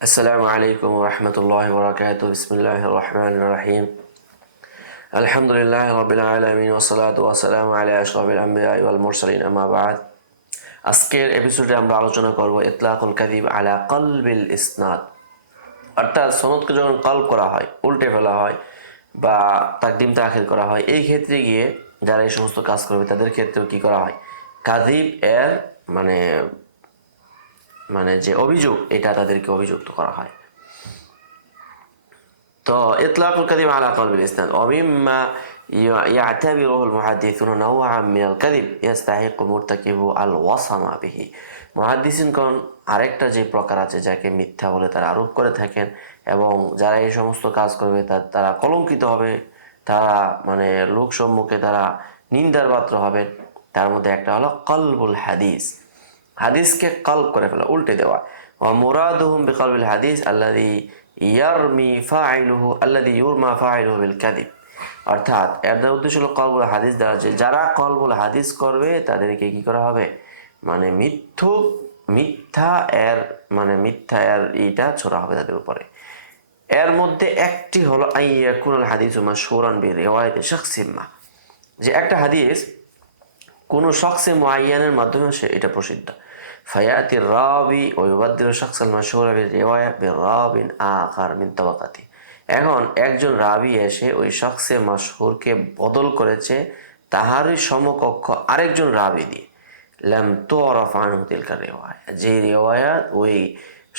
السلام عليكم ورحمة الله وبركاته. بسم الله الرحمن الرحيم. الحمد لله رب العالمين والصلاة والسلام على أشرف الأنبياء والمرسلين أما بعد. আজকের এপিসোডে আমরা আলোচনা করব ইতলাকুল কাযিব আলা কলবিল ইসনাদ, অর্থাৎ সনদকে যখন কলব করা হয়, উল্টে ফেলা হয় বা তাকদিম তাখির করা হয়, এই ক্ষেত্রে গিয়ে যারা এই সমস্ত কাজ করবে তাদের ক্ষেত্রেও কি করা হয়, কাযিব এর মানে মানে যে অভিযোগ, এটা তাদেরকে অভিযুক্ত করা হয়। তো ইতলাকুল কাযিব আলা কলবিল ইসনাদ ওয়া মিম্মা يعتبره المحدثون نوعا من الكذب يستحق مرتكبه الوصم به। মুহাদ্দিসিনগণ আরেকটা যে প্রকার আছে যাকে মিথ্যা বলে তারা আরোপ করে থাকেন, এবং যারা এই সমস্ত কাজ করবে তারা কলঙ্কিত হবে, তারা লোক সম্মুখে তারা নিন্দার পাত্র হবে। তার মধ্যে একটা হলো কলবুল হাদিস, হাদিসকে কলব করে ফেলা, উল্টে দেওয়া। ওয়া মুরাদুহুম বিকলবিল হাদিস আল্লাযী ইউরমা ফাইলুহু বিল কাযিব, অর্থাৎ এর দ্বারা উদ্দেশ্য হলো কলবুল হাদিস দ্বারা যে যারা কলবুল হাদিস করবে তাদেরকে কি করা হবে, মিথ্যা এর এইটা ছোড়া হবে তাদের উপরে। এর মধ্যে একটি হলো আইয়াকুনাল হাদিসু মাশহুরান বিরিওয়ায়াতি শাখসিন মা, যে একটা হাদিস কোনো শখসে মুআয়্যানের মাধ্যমে সে এটা প্রসিদ্ধ। ফায়াতি রাবি ও ইউবাদদিলু শাখসাল মাশহুরা বিরিওয়ায়া বিরাবিন আখার মিন তাবাকাতি। এখন একজন রাবি এসে ওই শখসে মাশহুরকে বদল করেছে তাহারই সমকক্ষ আরেকজন রাবি দিয়ে। লাম তুরাফ আনহু তিলকা রিওয়ায়া, যে রিওয়ায়াত ওই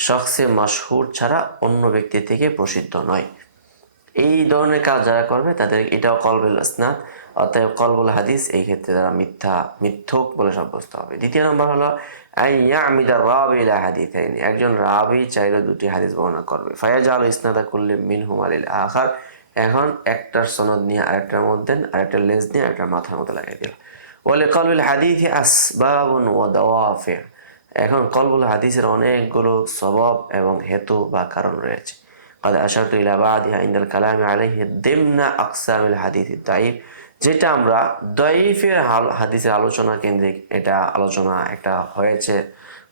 শখসে মাশহুর ছাড়া অন্য ব্যক্তি থেকে প্রসিদ্ধ নয়। এই ধরনের কাজ যারা করবে তাদের এটাও কলবুল ইসনাদ, অতএব কলবুল হাদিস এই ক্ষেত্রে তারা মিথ্যক বলে সাব্যস্ত হবে। দ্বিতীয় নম্বর হলো ইয়ামিদার রাবি ইলা হাদিসাইনি, একজন রাবি চাইলে দুটি হাদিস বর্ণনা করবে। ফায়াজালু ইসনাদা কুল্লি মিনহুমা লিল আখার, এখন একটার সনদ নিয়ে আরেকটার মধ্যে, আরেকটার লেজ নিয়ে আরেকটার মাথার মধ্যে লাগিয়ে দিল। ওয়ালি কলবুল হাদিসি আসবাবুন ওয়া দাওয়াফি, এখন কলবুল হাদিসের অনেকগুলো সবব এবং হেতু বা কারণ রয়েছে। قد أشرت إلى بعضها عند الكلام عليه ضمن أقسام الحديث الضعيف, যেটা আমরা দয়ীফের হাদিসের আলোচনা কেন্দ্রিক এটা আলোচনা একটা হয়েছে,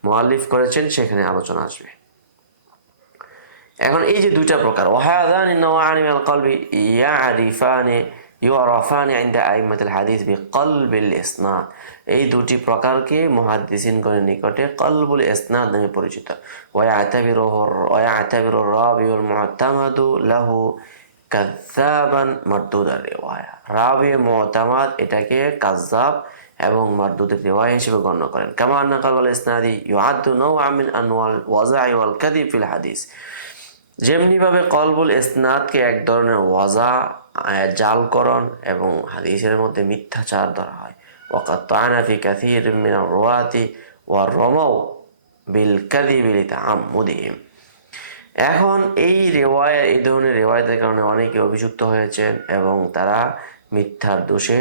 মুআল্লিফ করেছেন, সেখানে আলোচনা আসবে। এখন এই যে দুইটা প্রকার, ওয়াহাদানি নওয়ানি মিনাল কলবি ইউরাফানি ইনদা আইম্মাতুল হাদিস বিকলবিল ইসনাদ, এই দুটি প্রকারকে মুহাদ্দিসিনগণের নিকটে কলবুল ইসনাদ নামে পরিচিত। ওয়ায়াতাবিরুর রাবিউল মুতামাদু লাহু কাযযাবান মারদুদার রিওয়ায়া, রাবি মুতামাদ এটাকে কাযযাব এবং মারদুদের রিওয়ায়া হিসেবে গণ্য করেন। কামা আন্না কলবুল ইসনাদি ইউআদ্দু নওআন মিন আনওয়াল ওয়াযা'i ওয়াল কাযিব ফিল হাদিস, যেমনিভাবে কলবুল ইসনাদকে এক ধরনের ওয়াজা, জালকরণ এবং হাদিসের মধ্যে মিথ্যাচার ধরা হয়। ওয়াকাদ তাআনা ফি কাসীর মিনার রুওয়াতি ওয়া রামাউ বিল কাযিবি লিতাআম্মুদিহিম, এখন এই ধরনের রেওয়ায়াতের কারণে অনেকে অভিযুক্ত হয়েছেন এবং তারা মিথ্যার দোষে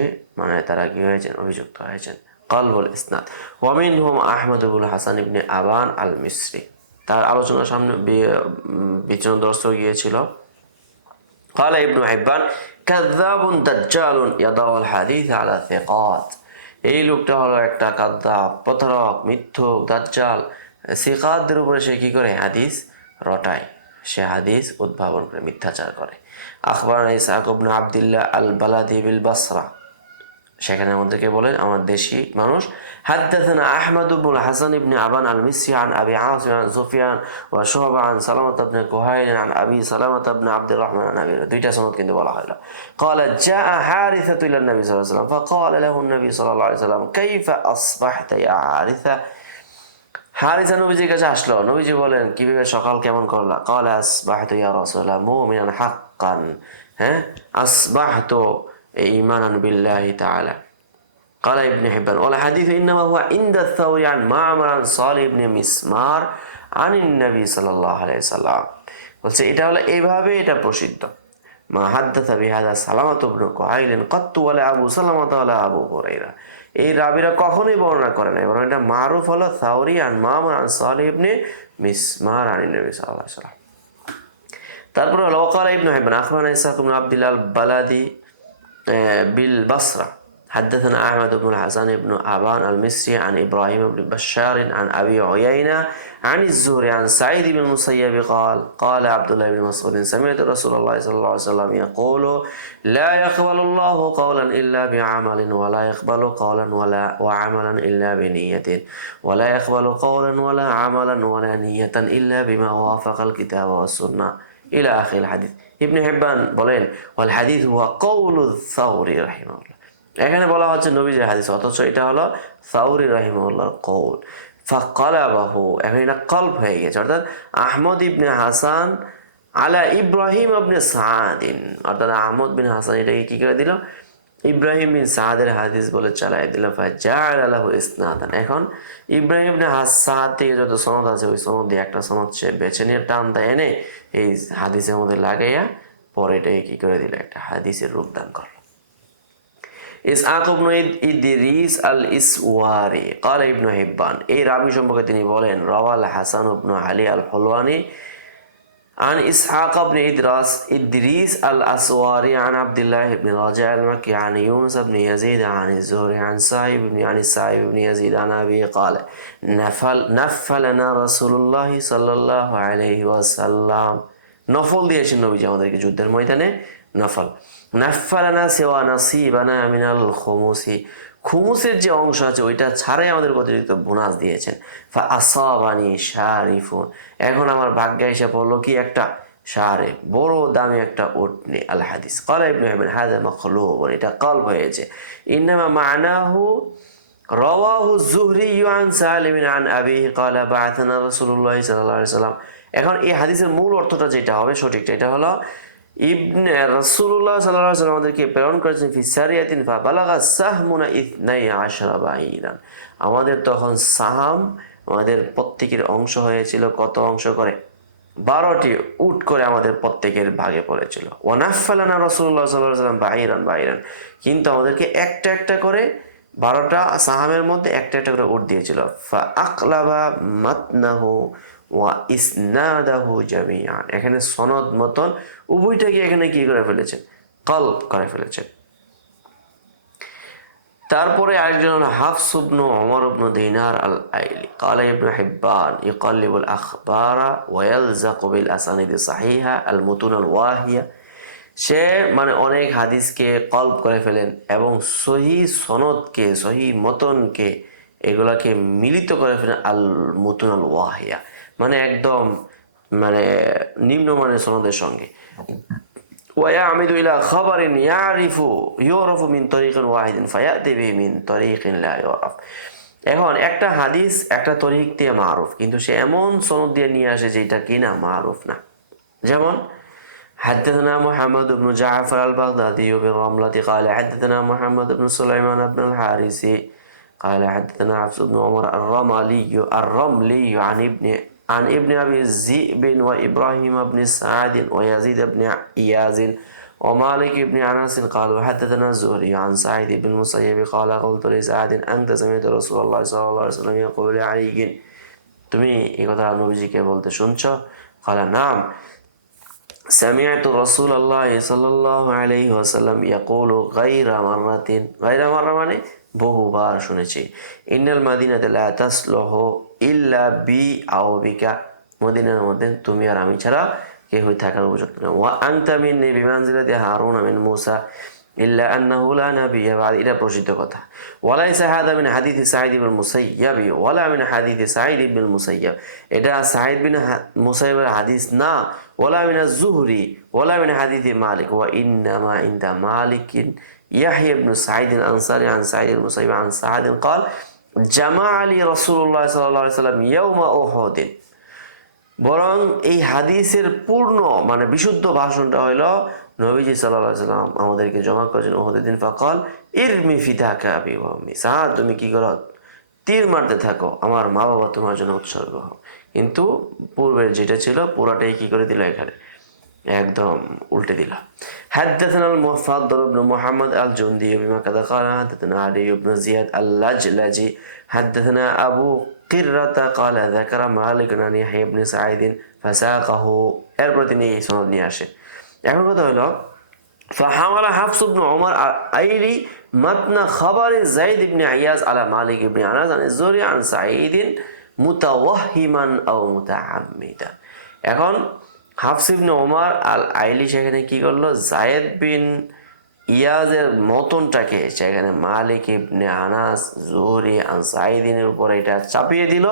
তারা কি হয়েছেন, অভিযুক্ত হয়েছেন। কলবুল ইসনাদ ওয়া মিনহুম আহমদ ইবনে হাসান ইবনে আবান আল মিসরি, তার আলোচনার সামনে বিচরণ দর্শক গিয়েছিল। قال ابن حبان كذاب دجال يضع الحديث على الثقات, এই লোকটা হলো একটা কাযযাব, প্রতারক, মিথ্যুক, দাজ্জাল, সিকাতদের উপরে সে কি করে, হাদিস রটায়, সে হাদিস উদ্ভাবন করে, মিথ্যাচার করে। আখবারানা ইসহাক ইবনে আব্দুল্লাহ আল বালাদি বিল বাসরা, সেখানে আমাদেরকে বলেন আমার দেশি মানুষ। হাদাসানা আহমদ ইবনে হাসান ইবনে আবান আল মিসরি আন আবি আসিম আন সুফিয়ান ওয়া শুআবা আন সালামাত ইবনে কুহাইল আন আবি সালামাত ইবনে আব্দুর রহমান আন আবি, দুইটা সনদ কিন্তু বলা হলো। قال جاء حارثة إلى النبي صلى الله عليه وسلم فقال له النبي صلى الله عليه وسلم كيف أصبحت يا حارثة, হারিসা নবীজির কাছে আসলো, নবীজি বলেন কিভাবে সকাল কেমন করলা। قال أصبحت يا رسول الله مؤمنا حقا, أصبحت إيمانا بالله تعالى. قال ابن حبان والحديث إنما هو عند الثوري عن معمر عن صالح بن مسمار عن النبي صلى الله عليه وسلم, বলছে এটা হলো এইভাবে এটা প্রসিদ্ধ। মা হাদাসা বিহাদা সালামাত ইবনে কুহাইল কাত্তু ওয়ালা আবু সালামাত ওয়ালা আবু হুরায়রা, এই রাবিরা কখনোই বর্ণনা করে না, বরং এটা মারুফ হলো সাউরি আন মামুর আন সালিহ ইবনে মিসমার আন নবী সাল্লাল্লাহু আলাইহি ওয়াসাল্লাম। তারপর হলো ওয়াকালা ইবনে হিববান আখবারানা ইসহাক ইবনে আব্দুল্লাহ আল বালাদি বিল বাসরা حدثنا أحمد بن الحسن بن أبان المصري عن إبراهيم بن بشار عن أبي عيينة عن الزهري عن سعيد بن المسيب قال قال عبد الله بن مسعود سمعت رسول الله صلى الله عليه وسلم يقول لا يقبل الله قولا إلا بعمل ولا يقبل قولا وعملا إلا بنية ولا يقبل قولا ولا عملا ولا نية إلا بما وافق الكتاب والسنة إلى آخر الحديث ابن حبان বলেন والحديث هو قول الثوري رحمه الله এখানে বলা হচ্ছে নবীজির হাদিস অথচ এটা হলো সাউরি রাহিমাহুল্লাহর কওল ফাকালাবাহু এখন এটা কলব হয়ে গেছে অর্থাৎ আহমদ ইবনে হাসান আলা ইব্রাহিম ইবনে সাদিন অর্থাৎ আহমদ বিন হাসান এটাকে কি করে দিল ইব্রাহিম বিন সাদের হাদিস বলে চালাই দিল ফাজাআলা লাহু ইসনাদান এখন ইব্রাহিম ইবনে সাদ থেকে যত সনদ আছে ওই সনদ দিয়ে একটা সনদ সে বেছে নিয়ে টানটা এনে এই হাদিসের মধ্যে লাগাইয়া পরে এটাকে কি করে দিল একটা হাদিসের রূপ দান করলো ইসহাক ইবনে ইদরিস আল ইসওয়ারি قال ابن حبان এই রাবি সম্পর্কে তিনি বলেন রাওয়াল হাসান ইবনে আলী আল হুলওয়ানি عن إسحاق بن إدريس الأسواري عن عبد الله بن رجاء المكي عن يونس بن يزيد عن الزهري عن سائب بن يزيد عن أبي قال نفلنا رسول الله صلى الله عليه وسلم নফল দিয়েছেন নবীজি আমাদেরকে যুদ্ধের ময়দানে নফল নাফালানা সিওয়া নাসিবানা মিনাল খুমুসি খুমুসের যে অংশ আছে ওইটা ছাড়াই আমাদের অতিরিক্ত বোনাস দিয়েছেন ফা আসাবানি শারিফুন এখন আমার ভাগ্যে এসে পড়লো কি একটা শারে বড় দামি একটা উটনি আল হাদিস ক্বালা ইবনে হিববান হাযা মাখলুব এটা কলব হয়েছে ইনমা মানাহু রাওয়াহু যুহরি আন সালিম আন আবিহি ক্বালা বা'আথানা রাসূলুল্লাহ সাল্লাল্লাহু আলাইহি ওয়াসাল্লাম এখন এই হাদিসের মূল অর্থটা যেটা হবে সঠিকটা এটা হলো ইবনে রাসূলুল্লাহ সাল্লাল্লাহু আলাইহি ওয়াসাল্লাম আমাদেরকে প্রেরণ করেছেন ফি সারিয়াতিন ফা বালাগা সাহমুনা 12 বাঈরান আমাদের তখন সাহাম আমাদের প্রত্যেকের অংশ হয়েছিল কত অংশ করে 12টি উট করে আমাদের প্রত্যেকের ভাগে পড়েছিল ওয়া নাফালানা রাসূলুল্লাহ সাল্লাল্লাহু আলাইহি ওয়াসাল্লাম বাঈরান কিন্তু আমাদেরকে একটা একটা করে 12টা সাহামের মধ্যে একটা একটা করে উট দিয়েছিল ফা আকলাবা মাতনাহু ওয়া ইসনাদাহু জামিআন এখানে সনদ মতন উভয়টাকে এখানে কি করে ফেলেছেন কলব করে ফেলেছেন তারপরে আরেকজন হলো হাফস ইবনে ওমর ইবনে দিনার আল আইলি قال ابن حبان يقلب الاخبار ويلزق بالاسانيد الصحيحه المتون الواهيه সে মানে অনেক হাদিসকে কলব করে ফেলেন এবং সহিহ সনদকে সহিহ মতনকে এগুলাকে মিলিত করে ফেলেন আল মুতুন আল ওয়াহিয়া মানে একদম মানে নিম্নমানের সনদের সঙ্গে ويعمد إلى خبر يعرف من طريق واحد فيأتي به من طريق لا يعرف এখন একটা হাদিস একটা তরিক দিয়ে মারুফ কিন্তু সে এমন সনদ দিয়ে নিয়ে আসে যেটা কিনা মারুফ না যেমন حدثنا محمد بن جعفر البغدادي برملة قال حدثنا محمد بن سليمان بن الحارثي قال حدثنا حفص بن عمر الرملي عن ابن أبي الذئب وإبراهيم بن سعد ويزيد بن إياز ومالك بن أنس قالوا حدثنا الزهري عن سعيد بن المسيب قال قلت لسعد أنت سمعت رسول الله صلى الله عليه وسلم يقول لعلي তুমি এই কথা নবীজিকে বলতে শুনছো قال نعم سمعت رسول الله صلى الله عليه وسلم يقول غير مرة মানে বহুবার শুনেছি ইন্নাল মাদিনাতা লা তাসলুহু ইল্লা বি আও বিকা মদিনার মধ্যে তুমি আর আমি ছাড়া কেউই থাকার উপযুক্ত না ওয়া আনতা মিন্নি বিমানজিলাতি হারুন মিন মুসা ইল্লা আন্নাহু লা নাবিয়্যা বা'দ এটা প্রসিদ্ধ কথা ওয়ালাইসা হাদা মিন হাদিস সাঈদ ইবনে মুসাইয়্যিব ওয়ালা মিন হাদিস সাঈদ ইবনে মুসাইয়্যিব এটা সাঈদ বিন মুসাইয়্যিবের হাদিস না ওয়ালা মিন আয-যুহরি ওয়ালা মিন হাদিস মালিক ওয়া ইন্নামা ইনদা মালিকিন يحيى بن سعيد الأنصاري عن سعيد المسيب عن سعد قال جمع لي رسول الله صلى الله عليه وسلم يوم أحد বরং এই হাদিসের পূর্ণ মানে বিশুদ্ধ ভাষণটা হইল নবীজি সাল্লাল্লাহু আলাইহি ওয়াসাল্লাম আমাদেরকে জমা করেছেন উহুদের দিন ফাকাল ইরমি ফিদাকা আবি ওয়া আম্মি সাদ তুমি কি করো তীর মারতে থাকো আমার মা বাবা তোমার জন্য উৎসর্গ হও কিন্তু পূর্বের যেটা ছিল পুরাটাই কি করে দিল এখানে একদম উল্টে দিল حدثنا المفضل بن محمد الجندي بما كذا قال حدثنا علي بن زياد اللجلجي حدثنا أبو قرة قال ذكر مالك عن يحيى بن سعيد فساقه এরপর তিনি এই সনদ নিয়ে আসে এখন কথা হলো فحمل حفص بن عمر الأيلي মাতনা খাবারে যায়েদ ইবনে আইয়াজ আলা মালিক ইবনে আনাস আন যুহরি আন সাঈদিন মুতাওয়াহহিমান আও মুতাআম্মিদান। এখন হাফস ইবনে ওমর আল আইলি সেখানে কি করলো, যায়েদ বিন ইয়াজের মতনটাকে সেখানে মালিক ইবনে আনাস যুহরি আন সাঈদিনের উপর এটা চাপিয়ে দিল।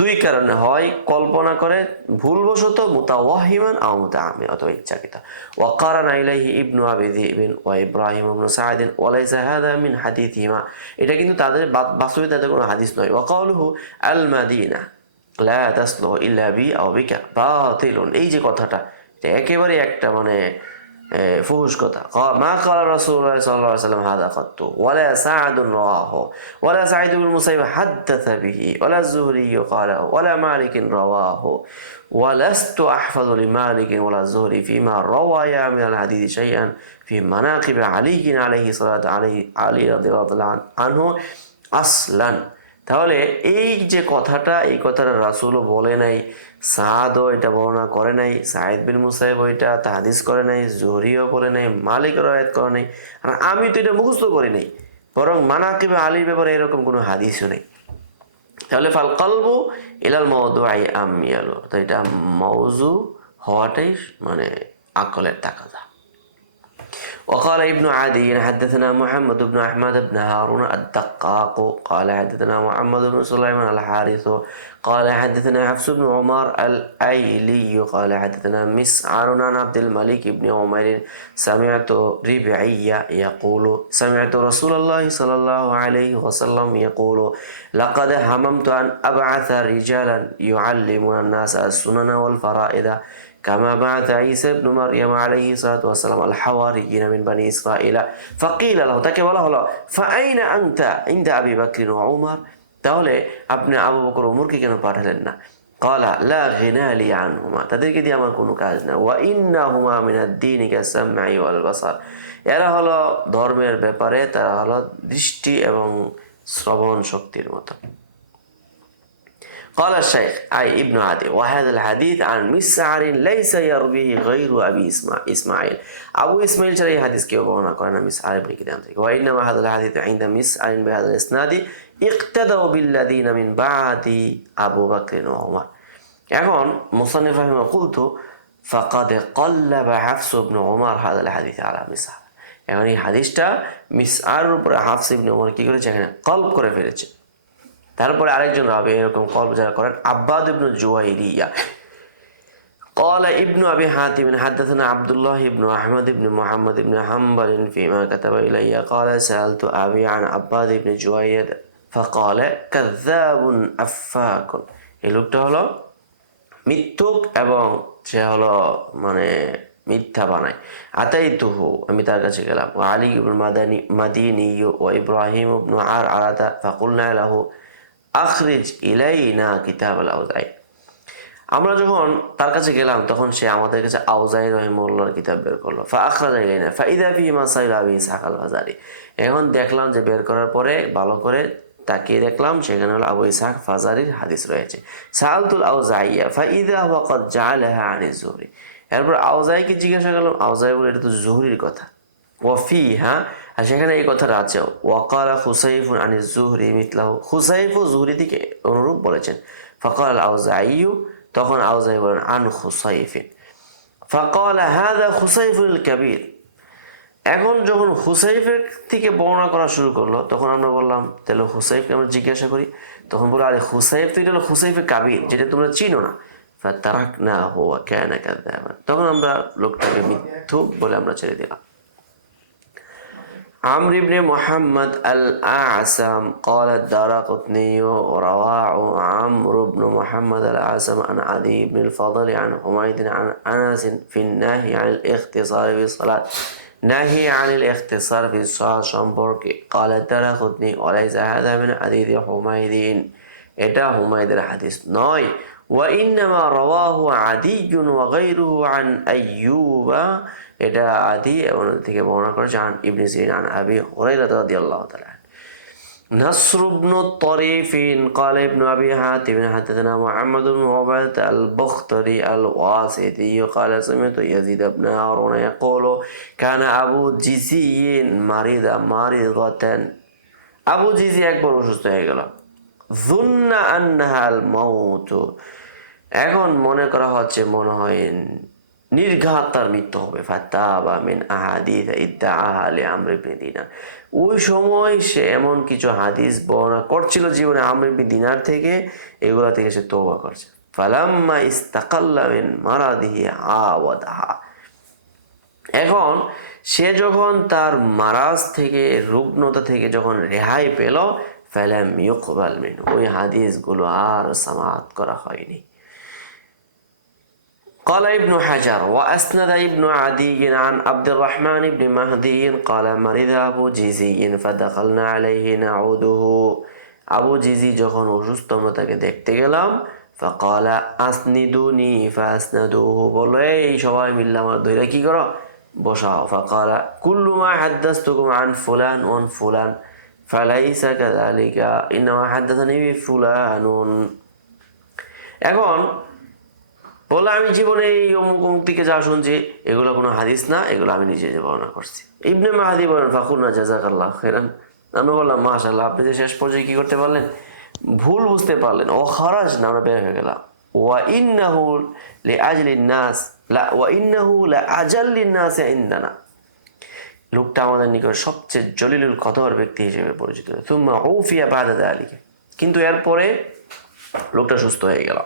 দুই কারণে, হয় কল্পনা করে ভুলবশত, মুতাওয়াহিমান আও মুতাআম্মিদ অথবা ইচ্ছাকৃত। ওয়াকারানা ইলাইহি ইবনু আবি যিবিন ওয়া ইব্রাহিম ইবনু সাঈদিন ওয়া লাইসা হাযা মিন হাদিসিহিমা, এটা কিন্তু তাদের বাস্তবে তাদের কোনো হাদিস নয়। ওয়া ক্বালুহু আল মাদিনা লা তাসলুহু ইল্লা বি আও বিকা বাতিলুন, এই যে কথাটা এটা একেবারে একটা মানে ফুহুশ কথা। মা ক্বালা রাসূলুল্লাহ সাল্লাল্লাহু আলাইহি ওয়াসাল্লাম হাযা কাত্তু ওয়ালা সা'দুন রাওয়াহু ওয়ালা সাঈদ ইবনুল মুসাইয়্যিব হাদাথা বিহি ওয়ালা যুহরি ক্বালা ওয়ালা মালিক রাওয়াহু ওয়ালাস্তু আহফাযু লিমালিক ওয়ালা যুহরি ফিমা রাওয়ায়া মিনাল হাদিস শাইআন ফি মানাকিব আলী আলাইহি সাল্লাতু আলী রাদিয়াল্লাহু আনহু আসলান। তাহলে এই যে কথাটা, এই কথাটা রাসূলও বলে নাই, সাদও এটা বর্ণনা করে নাই, সাঈদ বিন মুসাইয়্যিব এটা তাহদিস করে নাই, জুহরিও বলে নাই, মালিক রায়াত করে নাই, আর আমি তো এটা মুখস্থ করি নাই, বরং মানাকিবে আলীর ব্যাপারে এরকম কোনো হাদিসও নেই। তাহলে ফাল কলবু ইলাল মাওদুই আমিয়ালু, তো এটা মওজু হওয়াটাই মানে আকলের তাকাদা। وقال ابن عدي حدثنا محمد بن أحمد بن هارون الدقاق قال حدثنا محمد بن سليمان الحارث قال حدثنا حفص بن عمر الأيلي قال حدثنا مسعر عن عبد الملك بن عمير سمعت ربعية يقول سمعت رسول الله صلى الله عليه وسلم يقول لقد هممت أن أبعث رجالا يعلمون الناس السنن والفرائض كما بعث عيسى بن مريم عليه الصلاة والسلام الحواريين من بني إسرائيل فقيل له তাকে বলা হলো فأين أنت عند أبي بكر وعمر, তাহলে আপনি আবু বকর ওমরকে কেন পাঠালেন না? قال لا غنى لي عنهما, তাদেরকে দিয়ে আমার কোনো কাজ না। وإنهما من الدين كالسمع والبصر, এরা হলো ধর্মের ব্যাপারে তারা হলো দৃষ্টি এবং শ্রবণ শক্তির মতো। قال الشيخ أي ابن عدي وهذا الحديث عن مسعر ليس يرويه غير أبي إسماعيل, أبو إسماعيل شرح حديث كيف بقولنا قرنا مسعر بن كده, وإنما هذا الحديث عند مسعر بهذا الإسناد اقتدوا بالذين من بعد أبو بكر وعمر। এখন মুসান্নিফ রাহিমাহুল্লাহ قلت فقد قلب حفص بن عمر هذا الحديث على مسعر, এখন এই হাদিসটা মিসআরের উপরে হাফস ইবনে ওমর কি করেছে, এখানে কলব করে ফেলেছে। তারপরে আরেকজন রাবি এরকম কলব যারা করেন আব্বাদ ইবনু জুওয়াইরিয়া قال ابن أبي حاتم حدثنا عبد الله بن أحمد بن محمد بن حنبل فيما كتب إلي قال سألت أبي عن عباد بن جويد فقال كذاب أفاك, এই লোকটা হলো মিথ্যুক এবং সে হলো মানে মিথ্যা বানায়। আতাইতুহু, আমি তার কাছে গেলাম, আলী ইবনে মাদিনী ও ইব্রাহিম ইবনে আরআতা ফাকুলনা লাহু আখরিজ ইলাইনা কিতাব আল-আউজাই, আমরা যখন তার কাছে গেলাম তখন সে আমাদের কাছে আউজাই রাহিমাহুল্লাহর কিতাব বের করলো। ফাআখরাজা ইলাইনা ফাইদা ফিহি মাসাইল আবি ইসহাক আল-ফাজারি, এখন দেখলাম যে বের করার পরে ভালো করে তাকিয়ে দেখলাম সেখানে হলো আবু ইসহাক ফাজারির হাদিস রয়েছে। সাআলতুল আউজাইয়া ফাইদা হুয়া ক্বাদ জাআলাহা আনি যুহরি, এরপর আউজাইকে জিজ্ঞাসা করলাম, আউজাই বলে এটা তো যুহরির কথা। ওয়াফিহা, আর সেখানে এই কথাটা আছে ওয়াকালা খুসাইফুন আনি যুহরি মিথলাহু, খুসাইফও যুহরি থেকে অনুরূপ বলেছেন। ফাকাল আউজাইয়ু, তখন আউজাই বলেন আন খুসাইফিন, ফাকাল হাযা খুসাইফুল কাবীর, এখন যখন হুসাইফের থেকে বর্ণনা করা শুরু করলো তখন আমরা বললাম তাহলে হুসাইফকে আমরা জিজ্ঞাসা করি, তখন বলো আরে হুসাইফ তো এটা হলো হুসাইফে কাবির যেটা তোমরা চিনো না। ফাতারাকনাহু ওয়া কানা কাযাবান, তখন আমরা লোকটাকে মিথ্যুক বলে আমরা ছেড়ে দিলাম। عمرو بن محمد الأعسم قال الدارقطني رواه عمرو بن محمد الأعسم عن عدي بن الفضل عن حميد عن أنس في النهي عن الاختصار في الصلاة, نهي عن الاختصار في الصلاة সম্পর্কে قال الدارقطني وليس هذا من حديث حميد, এটা হুমায়দের হাদিস নয়। وإنما رواه عدي وغيره عن أيوب, এটা আদি এবং থেকে বর্ণনা করেছে আন ইবনে সিরিন আন আবি হুরায়রা রাদিয়াল্লাহু তাআলা। نصر بن الطريف قال ابن أبي حاتم حدثنا محمد بن عبادة البختري الواسطي قال سمعت يزيد بن هارون يقول كان أبو جزي مريضا مريضة আবু জিজি একবার অসুস্থ হয়ে গেল যুন্না আন্নাহাল মাউত এখন মনে করা হচ্ছে মনে হয় নির্ঘাত তার মৃত্যু হবে ফাতাবা মিন আহাদিস ইদ্দাআহা লিআমর ইবনে দিনার ওই সময় সে এমন কিছু হাদিস বর্ণনা করছিল জীবনে আমর ইবনে দিনার থেকে এগুলা থেকে সে তওবা করছে ফালাম্মা ইস্তাকাল্লা মিন মারাদিহি আওয়াদাহা এখন সে যখন তার মারাজ থেকে রুগ্নতা থেকে যখন রেহাই পেল ফালাম ইউকবাল মিন ওই হাদিসগুলো আর সামাত করা হয়নি قال ابن حجر وأسند ابن عدي عن عبد الرحمن بن مهدي قال مرض أبو جيزي فدخلنا عليه نعوده আবু জিজি যখন অসুস্থ আমরা তাকে দেখতে গেলাম فقال أسندوني فأسندوه বলল এই সবাই মিলে আমার ধরে কি করো বসাও فقال كل ما حدثتكم عن فلان وعن فلان فليس كذلك إنما حدثني فلان এখন বলে আমি জীবনে এই অমুক অমুক থেকে যা শুনছি এগুলো কোনো হাদিস না এগুলো আমি নিজে যে বর্ণনা করছি ইবনে মাহাদি বলেন ফাকুরনা জাযাকাল্লাহ খাইরান আমি বললাম মাশাআল্লাহ আপনি যে শেষ পর্যায়ে কি করতে পারলেন ভুল বুঝতে পারলেন ও খরাজ না আমরা বের হয়ে গেলাম ওয়া ইন্নাহু লিআজলিন নাস লা ওয়া ইন্নাহু লাআজাল্লিন নাস ইনদানা লোকটা আমাদের নিকট সবচেয়ে জলিলুল কদর ব্যক্তি হিসেবে পরিচিত সুম্মা উফিয়া বাদা যালিকা কিন্তু এরপরে লোকটা সুস্থ হয়ে গেল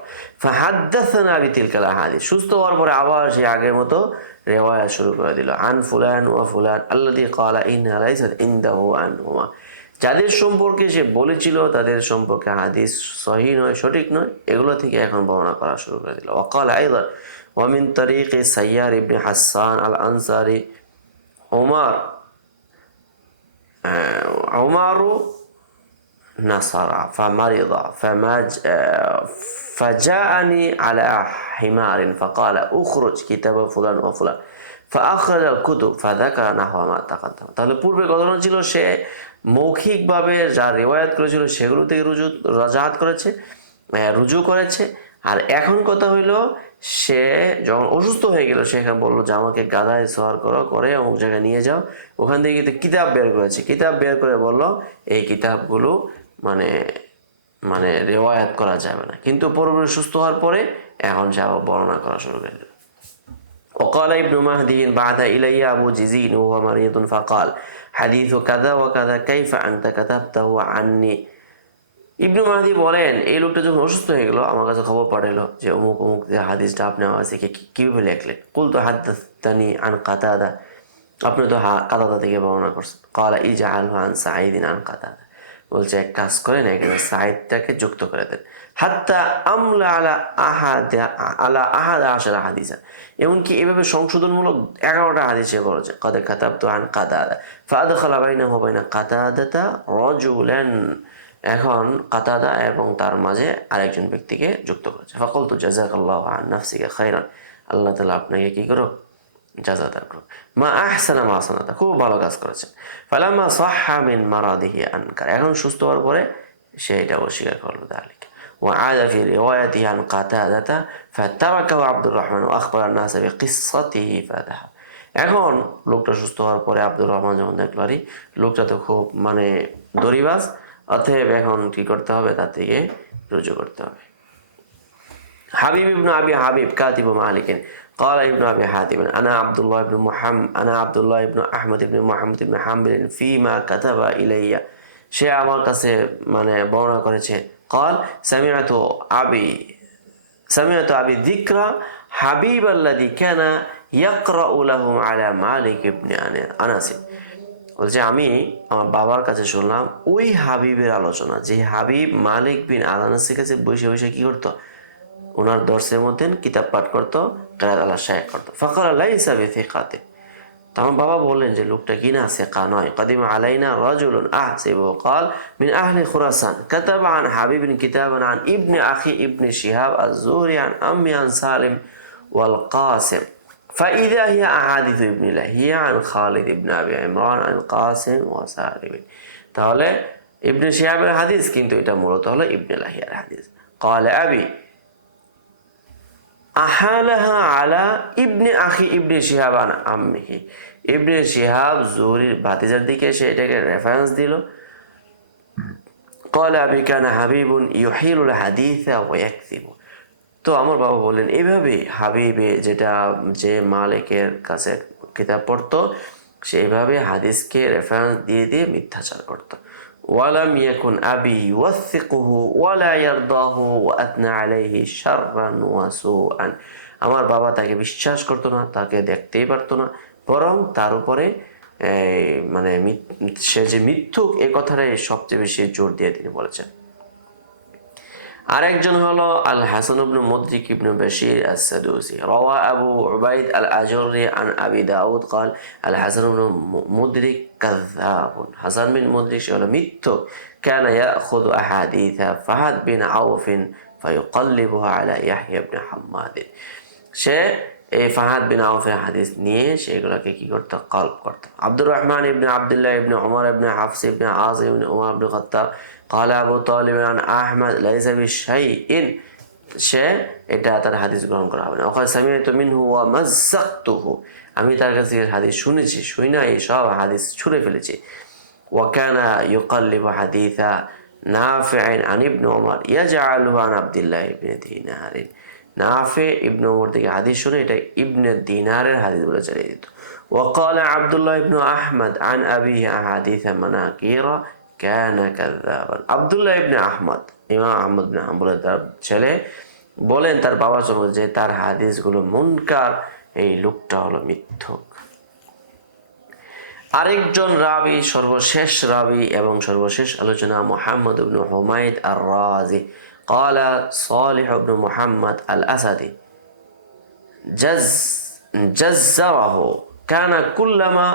ফাহাদ্দাসানা বিতিলকাল আহাদিস সুস্থ হওয়ার পরে আবার সে আগের মতো রিওয়ায়াত শুরু করে দিল আন ফুলান ওয়া ফুলান আল্লাযী ক্বালা ইন্না লাইসাত ইনদাহু আনহুমা যাদের সম্পর্কে সে বলেছিল তাদের সম্পর্কে হাদিস সহিহ নয় সঠিক নয় এগুলো থেকে এখন বর্ণনা করা শুরু করে দিল ওয়া ক্বালা আইদান ওয়া মিন তরিকি সাইয়ার ইবনে হাসান আল আনসারি উমারু نصر فمرض فجاءني على حمار فقال اخرج كتاب فلان وفلان فأخرج الكتب فذكر نحو ما تقدم তাহলে পূর্বে ঘটনা ছিল সে মৌখিকভাবে যা রিওয়ায়াত করেছিল সেগুলো থেকে রুজু করেছে আর এখন কথা হইল সে যখন অসুস্থ হয়ে গেল সে এখন বললো যে আমাকে গাধায় সওয়ার করে অমুক জায়গায় নিয়ে যাও ওখান থেকে কিতাব বের করেছে কিতাব বের করে বলল এই কিতাবগুলো মানে মানে রিওয়ায়াত করা যাবে না কিন্তু পুরোপুরি সুস্থ হওয়ার পরে এখন সে আবার বর্ণনা করা শুরু করে দিল وقال ابن مهدي بعث إلي أبو جزين وهو مريض فقال حديث كذا وكذا كيف أنت كتبته عني ইবনু মাহদি বলেন এই লোকটা যখন অসুস্থ হয়ে গেল আমার কাছে খবর পাঠালো যে অমুক অমুক যে হাদিসটা আপনি আমার কাছে কীভাবে লিখলেন কুলতু হাদ্দাসতানি আন কাতাদা আপনি তো কাতাদা থেকে বর্ণনা করছেন ক্বালা ইজআলহু আন সাঈদিন আন কাতাদা বলছে এক কাজ করেন এখানে সাঈদটাকে যুক্ত করে দেন হাত্তা আমলা আলা আহাদ আশারা হাদিসা এমনকি এভাবে সংশোধনমূলক 11টা হাদিসে করেছে কদ কাতাবতু আন কাতাদা ফাদখালা বাইনাহু ওয়া বাইনা কাতাদাতা রাজুলান এখন কাতাদা এবং তার মাঝে আরেকজন ব্যক্তিকে যুক্ত করেছে ফাকুলতু জাযাকাল্লাহু আন নাফসিকা খাইরান আল্লাহ তাআলা আপনাকে কি করো জাযা দান করুক মা আহসানা মা সানাতা খুব ভালো কাজ করেছেন ফালাম্মা সাহহা মিন মারাদিহি আনকার এখন সুস্থ হওয়ার পরে সে এটা অস্বীকার করলো দালিক وعاد في روايته عن قتادة فتركه عبد الرحمن وأخبر الناس بقصته فذهب এখন লোকটা সুস্থ হওয়ার পরে আব্দুর রহমান যখন দেখলো আরে লোকটা তো খুব মানে দড়িবাজ অতএব এখন কি করতে হবে তার থেকে রুজু করতে হবে হাবিব ইবনে আবি হাবিব কাতিব মালিকিন قال ابن أبي حاتم أنا عبد الله بن أحمد بن محمد بن حنبل فيما كتب إلي সে আমার কাছে মানে বর্ণনা করেছে قال سمعت أبي ذكر حبيب الذي كان يقرأ لهم على مالك بن أنس বলছে আমি আমার বাবার কাছে শুনলাম ওই হাবিবের আলোচনা যে হাবিব মালিক বিন আনাসের কাছে বসে বসে কি করতো ওনার দর্শের মধ্যে কিতাব পাঠ করতো কিরাত আলা শাইখ করতো ফাকালা লাইসা বিথিকাতে তখন বাবা বললেন যে লোকটা কি না সিকা নয় কাদিম আলাইনা রাজুলুন আহসিবু قال من اهل خراسان كتب عن حبيب كتابا عن ابن اخي ابن شهاب الزهري عن امي عن سالم والقاسم فإذا هي أحاديث ابن لهيعة عن خالد بن أبي عمران عن القاسم وسالم তাহলে ইবনে শিহাবের হাদিস, কিন্তু এটা মূলত হলো ইবনে লাহিয়ার হাদিস। ক্বালা আবি আহালাহা আলা ইবনে আখি ইবনে শিহাব আন আম্মিহি। ইবনে শিহাব জুহরির ভাতিজার দিকে সে এটাকে রেফারেন্স দিল। ক্বালা আবি কানা হাবিবুন ইউহিলুল হাদিসা ওয়া ইয়াকযিবু। তো আমার বাবা বললেন, এইভাবে হাবিবে, যেটা যে মালিকের কাছে কিতাব পড়তো, সেইভাবে হাদিসকে রেফারেন্স দিয়ে দিয়ে মিথ্যাচার করতো। ওয়ালাম ইয়াকুন আবি ইউওয়াসিকুহু ওয়ালা ইয়ারদাহু ওয়া আথনা আলাইহি শাররান ওয়া সুআন। আমার বাবা তাকে বিশ্বাস করতো না, তাকে দেখতেই পারতো না, বরং তার উপরে মানে সে যে মিথ্যুক, এ কথাটাই সবচেয়ে বেশি জোর দিয়ে তিনি বলেছেন। আরেকজন হলো আল হাসান ইবনে মুদরিক ইবনে বাশির আস-সাদুসি। রাওয়া আবু উবাইদ আল আজুরি আন আবি দাউদ قال আল হাসান ইবনে মুদরিক কাযাবুন। হাসান বিন মুদরিক সে হলো মিথ্যুক। কানা ইয়াখুযু আহাদিসা ফাহাদ বিন আউফ ফায়ুকাল্লিবুহা আলা ইয়াহইয়া ইবনে হাম্মাদ। সে এই ফাহাদ বিন আউফের হাদিস নিয়ে সেগুলোকে কি করতো? কলব করতো। আব্দুর রহমান ইবনে আব্দুল্লাহ ইবনে ওমর ইবনে হাফস ইবনে আসিম ইবনে ওমর ইবনে খাত্তাব قال আবু তালিব আন আহমদ লাইসা বিশাইইন। সে এটা তার হাদিস গ্রহণ করা হবে না। ওখানে সামিআতু মিনহু ওয়া মাযাক্তুহু। আমি তার কাছে হাদিস শুনেছি, শুই না এই সব হাদিস ছুঁড়ে ফেলেছি। ওয়া কানা ইউকাল্লিবু হাদিসা নাফি'আন আন ইবনে ওমর ইয়াজআলুহু আন আব্দুল্লাহ ইবনে দিনার। নাফে ইবনে ওমর থেকে হাদিস শুনে এটা ইবনে দিনারের হাদিস বলে চালিয়ে দিত। وقال عبد الله بن أحمد عن أبيه أحاديث مناكير كان كذابا। আব্দুল্লাহ ইবনে আহমদ, ইমাম আহমদ বিন হাম্বলের তার ছেলে, বলেন তার বাবা সম্বন্ধে যে তার হাদিসগুলো মুনকার, এই লোকটা হলো মিথ্যুক। আরেকজন রাবি, সর্বশেষ রাবি এবং সর্বশেষ আলোচনা, মুহাম্মদ ইবনে হুমায়দ আর-রাজি। قال صالح بن محمد الأسدي جزره كان كلما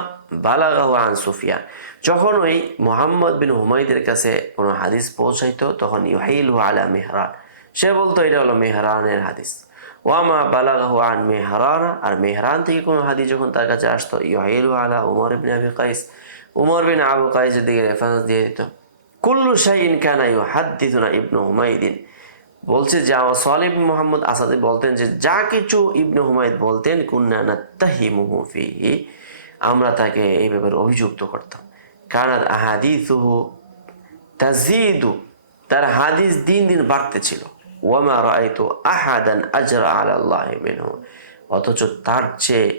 بلغه عن سفيان। যখন ওই মুহাম্মদ বিন হুমায়দের কাছে কোনো হাদিস পৌঁছাইতো, তখন ইউহিলু আলা মেহরান, সে বলতো এটা হলো মেহরানের হাদিস। ওয়ামা বালাগাহু আন মেহরান, আর মেহরান থেকে কোনো হাদিস যখন তার কাছে আসতো, ইউহিলু আলা উমর ইবনে আবি কাইস, উমর বিন আবু কাইসের দিকে রেফারেন্স দিয়ে দিত। কুল্লু শাইইন কানা ইউহাদ্দিসুনা ইবনু হুমায়দিন। বলছে যে আমার সালিহ বিন মুহাম্মদ আসাদি বলতেন যে যা কিছু ইবনে হুমায়দ বলতেন, কুন্না নাত্তাহিমুহু ফিহি, আমরা তাকে এই ব্যাপারে অভিযুক্ত করতাম। কানাত আহাদিসুহু তাজিদু, তার হাদিস দিন দিন বাড়তে ছিল। ওয়ামা রাআইতু আহাদান আজরা আলা আল্লাহি মিনহু, অথচ তার চেয়ে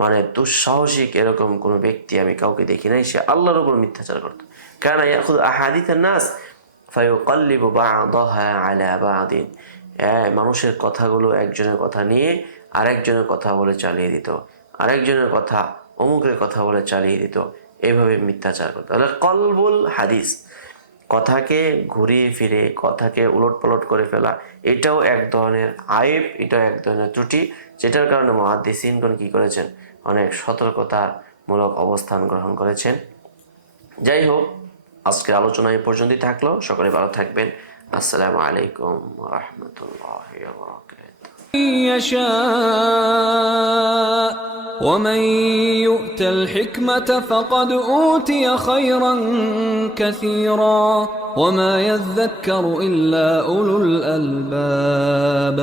মানে দুঃসাহসিক এরকম কোনো ব্যক্তি আমি কাউকে দেখি নাই, সে আল্লাহর উপর মিথ্যাচার করত। কানা ইয়াখুযু আহাদিসান নাস ফায়ুকাল্লিবু বা'দাহা আলা বা'দিন, মানুষের কথাগুলো একজনের কথা নিয়ে আরেকজনের কথা বলে চালিয়ে দিত, আরেকজনের কথা অমুকের কথা বলে চালিয়ে দিত, এইভাবে মিথ্যাচার করত। তাহলে কলবুল হাদিস, কথাকে ঘুরিয়ে ফিরে, কথাকে উলট পালট করে ফেলা, এটাও এক ধরনের আইব, এটাও এক ধরনের ত্রুটি, যেটার কারণে মুহাদ্দিসিনগণ কি করেছেন? অনেক সতর্কতামূলক অবস্থান গ্রহণ করেছেন। যাই হোক, আজকের আলোচনা এই পর্যন্তই থাকলো। সকলে ভালো থাকবেন। আসসালামু আলাইকুম ওয়া রাহমাতুল্লাহি ওয়া বারাকাতুহু। يشاء ومن يؤت الحكمة فقد أوتي خيرا كثيرا وما يذكر إلا أولو الألباب.